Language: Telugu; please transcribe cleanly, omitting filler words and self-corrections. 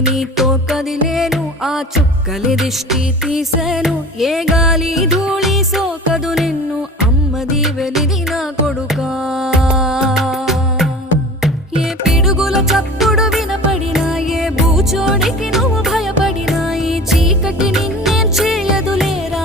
నీతో కదిలేను ఆ చుక్కలి దిష్టి తీసేను ఏ గాలి ధూళి సోకదు నిన్ను అమ్మది వెలిది నా కొడుకా ఏ పిడుగుల చప్పుడు వినపడినా ఏ బూచోడికి నువ్వు భయపడినా ఈ చీకటి నిన్నేం చేయదులేరా